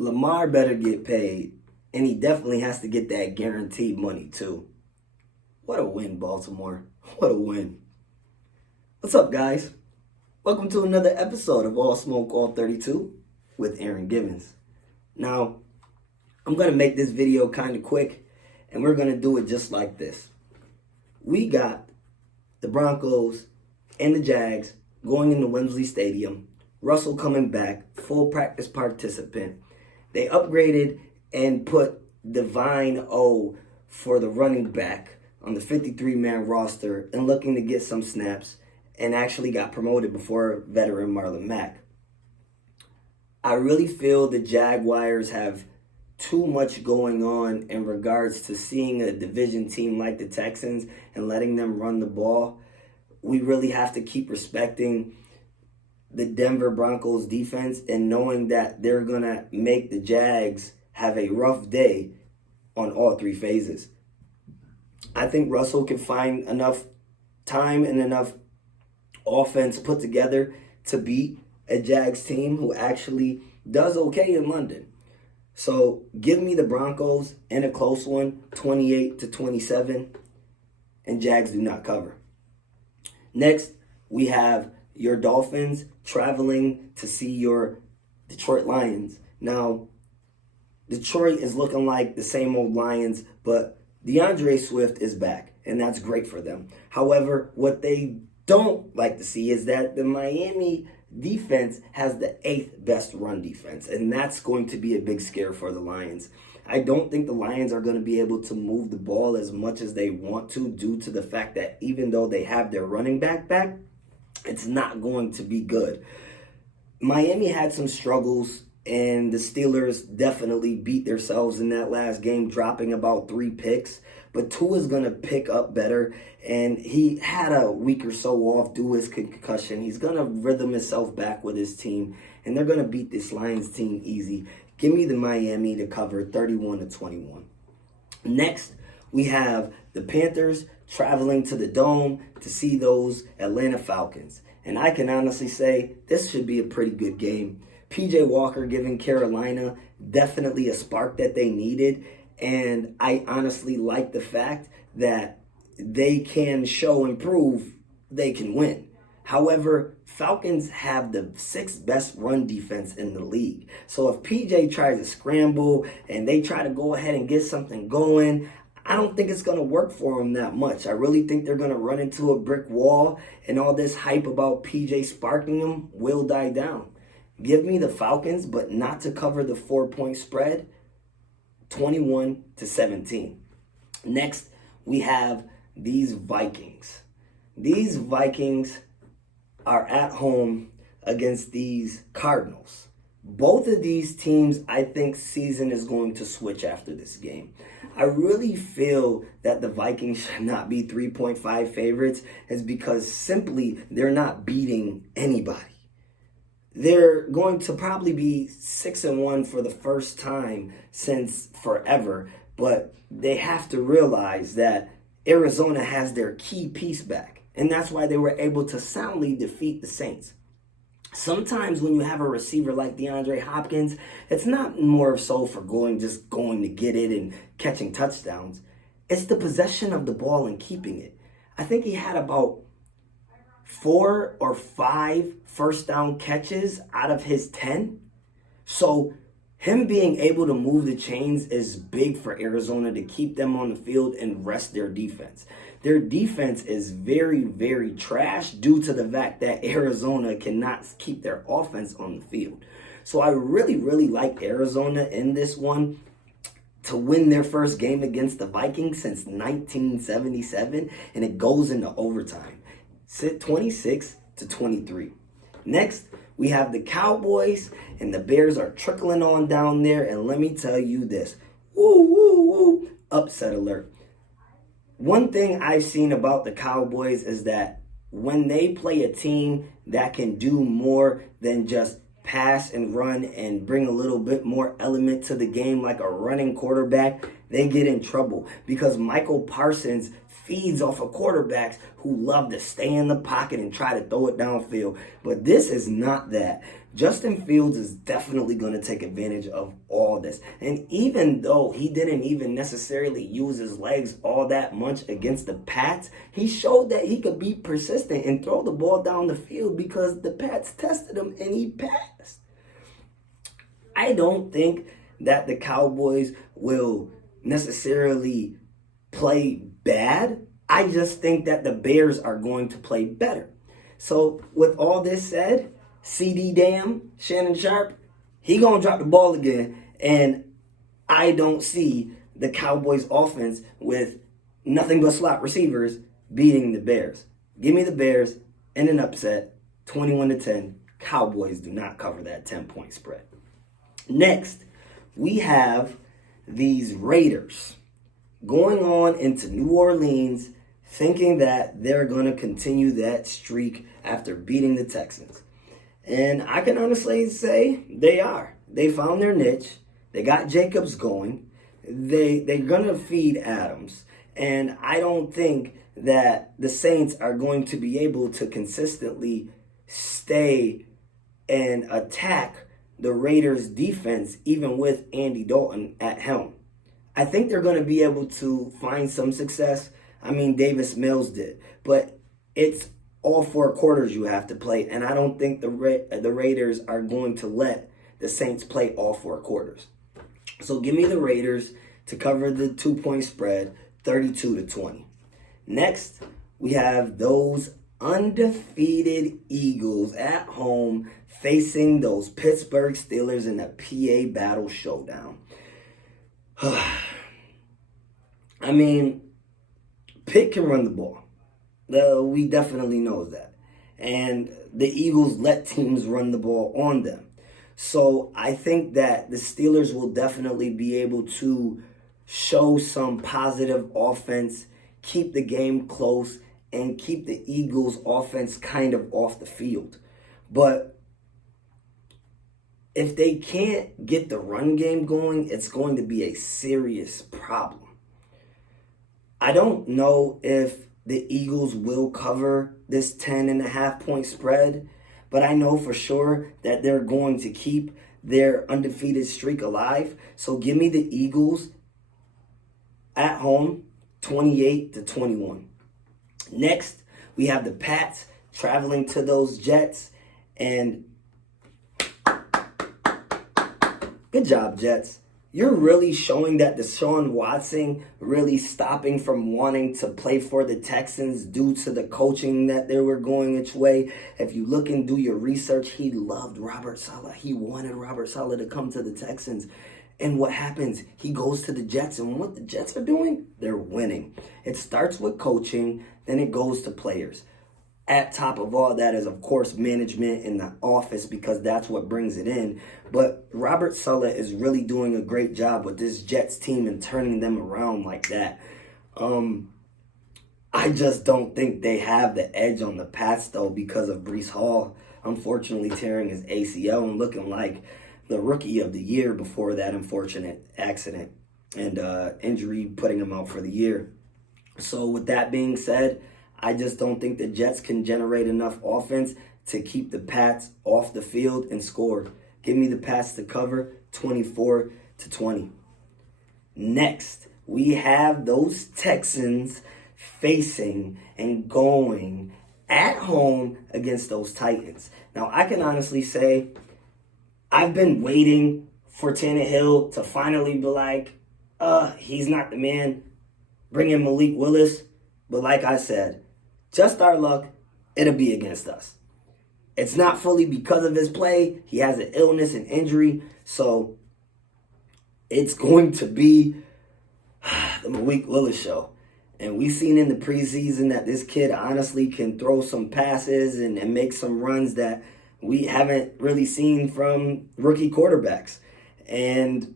Lamar better get paid, and he definitely has to get that guaranteed money too. What a win, Baltimore. What a win. What's up, guys? Welcome to another episode of All Smoke All 32 with Aaron Givens. Now, I'm going to make this video kind of quick, and we're going to do it just like this. We got the Broncos and the Jags going into Wembley Stadium. Russell coming back, full practice participant. They upgraded and put Divine O for the running back on the 53-man roster and looking to get some snaps, and actually got promoted before veteran Marlon Mack. I really feel the Jaguars have too much going on in regards to seeing a division team like the Texans and letting them run the ball. We really have to keep respecting the Denver Broncos defense and knowing that they're going to make the Jags have a rough day on all three phases. I think Russell can find enough time and enough offense put together to beat a Jags team who actually does okay in London. So give me the Broncos in a close one, 28-27, and Jags do not cover. Next, we have your Dolphins traveling to see your Detroit Lions. Now, Detroit is looking like the same old Lions, but DeAndre Swift is back, and that's great for them. However, what they don't like to see is that the Miami defense has the 8th best run defense, and that's going to be a big scare for the Lions. I don't think the Lions are going to be able to move the ball as much as they want to due to the fact that even though they have their running back, it's not going to be good. Miami had some struggles, and the Steelers definitely beat themselves in that last game, dropping about 3 picks. But Tua's going to pick up better, and he had a week or so off due to his concussion. He's going to rhythm himself back with his team, and they're going to beat this Lions team easy. Give me the Miami to cover 31-21. Next, we have the Panthers traveling to the Dome to see those Atlanta Falcons. And I can honestly say this should be a pretty good game. PJ Walker giving Carolina definitely a spark that they needed. And I honestly like the fact that they can show and prove they can win. However, Falcons have the 6th best run defense in the league. So if PJ tries to scramble and they try to go ahead and get something going, I don't think it's going to work for them that much. I really think they're going to run into a brick wall, and all this hype about PJ sparking them will die down. Give me the Falcons, but not to cover the 4-point spread, 21-17. Next, we have these Vikings. These Vikings are at home against these Cardinals. Both of these teams, I think season is going to switch after this game. I really feel that the Vikings should not be 3.5 favorites is because simply they're not beating anybody. They're going to probably be 6-1 for the first time since forever, but they have to realize that Arizona has their key piece back, and that's why they were able to soundly defeat the Saints. Sometimes when you have a receiver like DeAndre Hopkins, it's not more so for just going to get it and catching touchdowns. It's the possession of the ball and keeping it. I think he had about 4 or 5 first down catches out of his 10. So him being able to move the chains is big for Arizona to keep them on the field and rest their defense. Their defense is very, very trash due to the fact that Arizona cannot keep their offense on the field. So I really, really like Arizona in this one to win their first game against the Vikings since 1977, and it goes into overtime. 26-23. Next, we have the Cowboys, and the Bears are trickling on down there, and let me tell you this. Woo, woo, woo. Upset alert. One thing I've seen about the Cowboys is that when they play a team that can do more than just pass and run and bring a little bit more element to the game like a running quarterback, they get in trouble because Michael Parsons feeds off of quarterbacks who love to stay in the pocket and try to throw it downfield. But this is not that. Justin Fields is definitely going to take advantage of all this. And even though he didn't even necessarily use his legs all that much against the Pats, he showed that he could be persistent and throw the ball down the field because the Pats tested him and he passed. I don't think that the Cowboys will necessarily play bad. I just think that the Bears are going to play better. So with all this said, CD Damn, Shannon Sharpe, he gonna drop the ball again. And I don't see the Cowboys offense with nothing but slot receivers beating the Bears. Give me the Bears in an upset, 21-10. Cowboys do not cover that 10-point spread. Next, we have these Raiders going on into New Orleans thinking that they're going to continue that streak after beating the Texans. And I can honestly say they are. They found their niche. They got Jacobs going. They're going to feed Adams. And I don't think that the Saints are going to be able to consistently stay and attack the Raiders' defense even with Andy Dalton at helm. I think they're going to be able to find some success. I mean, Davis Mills did. But it's all 4 quarters you have to play, and I don't think the Raiders are going to let the Saints play all 4 quarters. So give me the Raiders to cover the 2-point spread, 32-20. Next, we have those undefeated Eagles at home facing those Pittsburgh Steelers in a PA Battle Showdown. I mean, Pitt can run the ball. We definitely know that. And the Eagles let teams run the ball on them. So I think that the Steelers will definitely be able to show some positive offense, keep the game close, and keep the Eagles' offense kind of off the field. But if they can't get the run game going, it's going to be a serious problem. I don't know if the Eagles will cover this 10.5-point spread, but I know for sure that they're going to keep their undefeated streak alive. So give me the Eagles at home, 28-21. Next, we have the Pats traveling to those Jets, and good job, Jets. You're really showing that Deshaun Watson really stopping from wanting to play for the Texans due to the coaching that they were going its way. If you look and do your research, he loved Robert Saleh. He wanted Robert Saleh to come to the Texans. And what happens? He goes to the Jets, and what the Jets are doing? They're winning. It starts with coaching, then it goes to players. At top of all that is, of course, management in the office because that's what brings it in. But Robert Saleh is really doing a great job with this Jets team and turning them around like that. I just don't think they have the edge on the Pats, though, because of Breece Hall, unfortunately tearing his ACL and looking like the rookie of the year before that unfortunate accident and injury putting him out for the year. So with that being said, I just don't think the Jets can generate enough offense to keep the Pats off the field and score. Give me the Pats to cover 24-20. Next, we have those Texans facing and going at home against those Titans. Now, I can honestly say I've been waiting for Tannehill to finally be like, he's not the man. Bring in Malik Willis. But like I said, just our luck, it'll be against us. It's not fully because of his play. He has an illness and injury. So it's going to be the Malik Willis show. And we've seen in the preseason that this kid honestly can throw some passes and make some runs that we haven't really seen from rookie quarterbacks. And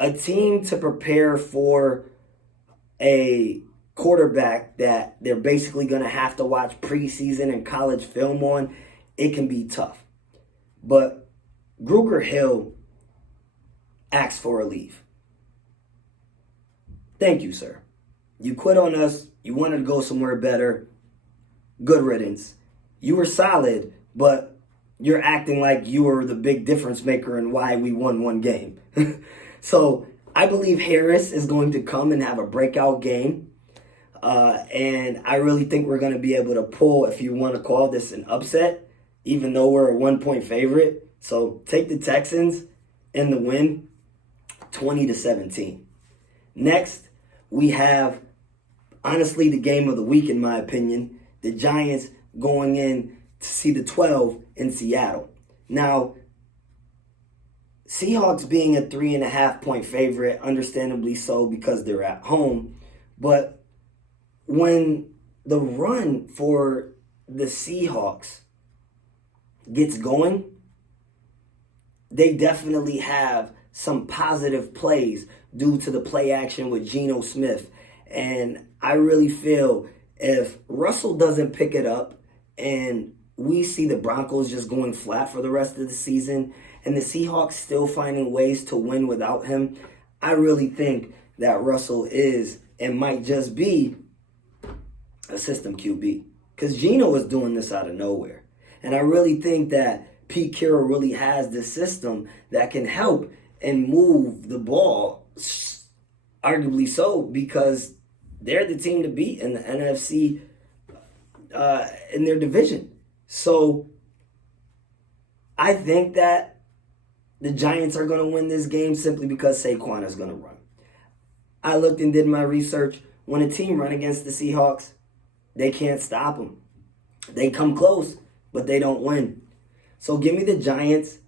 a team to prepare for a quarterback that they're basically going to have to watch preseason and college film on, it can be tough. But Grugier Hill asked for a leave. Thank you, sir. You quit on us. You wanted to go somewhere better. Good riddance. You were solid, but you're acting like you were the big difference maker in why we won one game. So I believe Harris is going to come and have a breakout game. And I really think we're going to be able to pull, if you want to call this an upset, even though we're a 1-point favorite. So take the Texans in the win, 20-17. Next, we have, honestly, the game of the week, in my opinion. The Giants going in to see the 12 in Seattle. Now, Seahawks being a 3.5-point favorite, understandably so because they're at home. But when the run for the Seahawks gets going, they definitely have some positive plays due to the play action with Geno Smith. And I really feel if Russell doesn't pick it up and we see the Broncos just going flat for the rest of the season and the Seahawks still finding ways to win without him, I really think that Russell is and might just be a system QB. Because Geno is doing this out of nowhere. And I really think that Pete Carroll really has this system that can help and move the ball, arguably so, because they're the team to beat in the NFC in their division. So I think that the Giants are going to win this game simply because Saquon is going to run. I looked and did my research. When a team run against the Seahawks, they can't stop them. They come close, but they don't win. So give me the Giants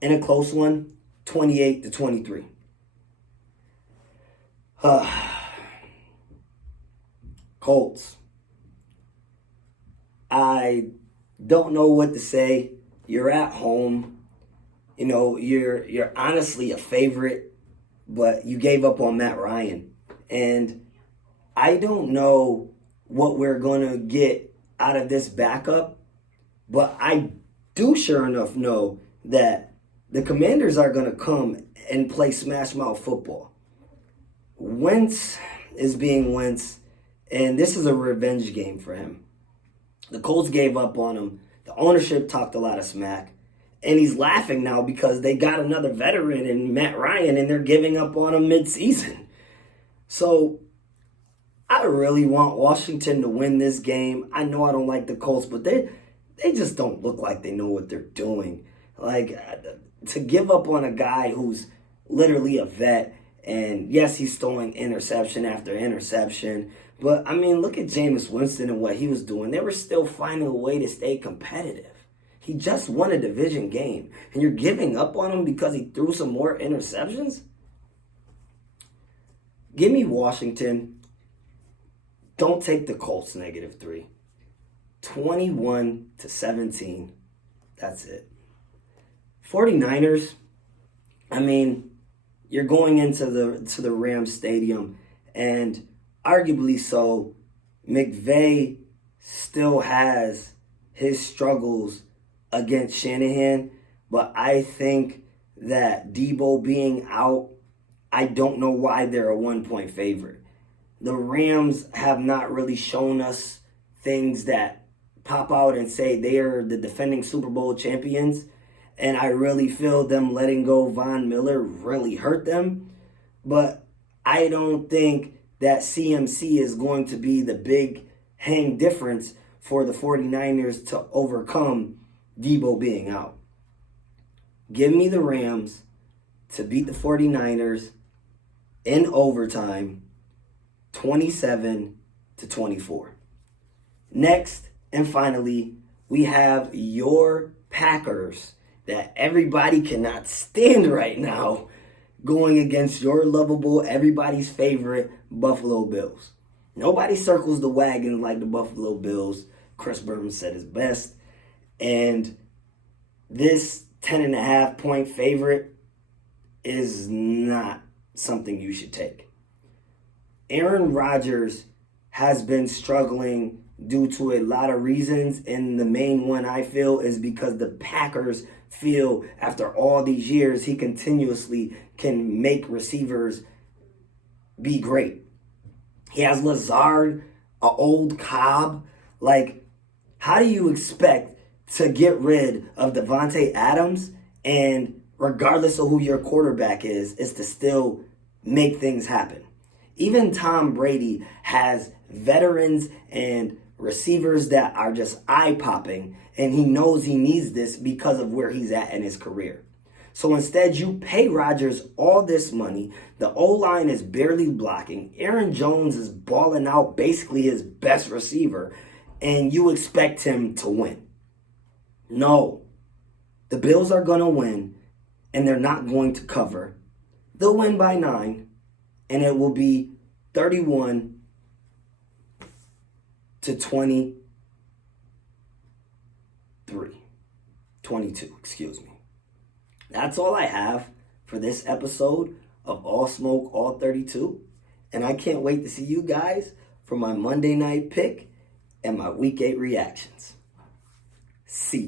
in a close one, 28-23. Colts. I don't know what to say. You're at home. You know, you're honestly a favorite, but you gave up on Matt Ryan. And I don't know what we're going to get out of this backup, but I do sure enough know that the Commanders are going to come and play smash mouth football. Wentz is being Wentz, and this is a revenge game for him. The Colts gave up on him. The ownership talked a lot of smack, and he's laughing now because they got another veteran in Matt Ryan, and they're giving up on him mid-season. So I really want Washington to win this game. I know I don't like the Colts, but they just don't look like they know what they're doing. Like, to give up on a guy who's literally a vet, and yes, he's throwing interception after interception, but I mean, look at Jameis Winston and what he was doing. They were still finding a way to stay competitive. He just won a division game, and you're giving up on him because he threw some more interceptions? Give me Washington. Don't take the Colts -3. 21-17. That's it. 49ers, I mean, you're going into the Rams Stadium, and arguably so, McVay still has his struggles against Shanahan, but I think that Debo being out, I don't know why they're a 1-point favorite. The Rams have not really shown us things that pop out and say they are the defending Super Bowl champions. And I really feel them letting go Von Miller really hurt them. But I don't think that CMC is going to be the big hang difference for the 49ers to overcome Debo being out. Give me the Rams to beat the 49ers in overtime, 27-24. Next, and finally, we have your Packers that everybody cannot stand right now going against your lovable, everybody's favorite Buffalo Bills. Nobody circles the wagon like the Buffalo Bills. Chris Berman said his best. And this 10.5-point favorite is not something you should take. Aaron Rodgers has been struggling due to a lot of reasons, and the main one I feel is because the Packers feel after all these years he continuously can make receivers be great. He has Lazard, a old Cobb. Like, how do you expect to get rid of Devontae Adams and regardless of who your quarterback is to still make things happen? Even Tom Brady has veterans and receivers that are just eye-popping, and he knows he needs this because of where he's at in his career. So instead, you pay Rodgers all this money. The O-line is barely blocking. Aaron Jones is balling out, basically his best receiver, and you expect him to win. No. The Bills are going to win, and they're not going to cover. They'll win by 9, and it will be 31-23. 22, excuse me. That's all I have for this episode of All Smoke, All 32. And I can't wait to see you guys for my Monday night pick and my Week 8 reactions. See.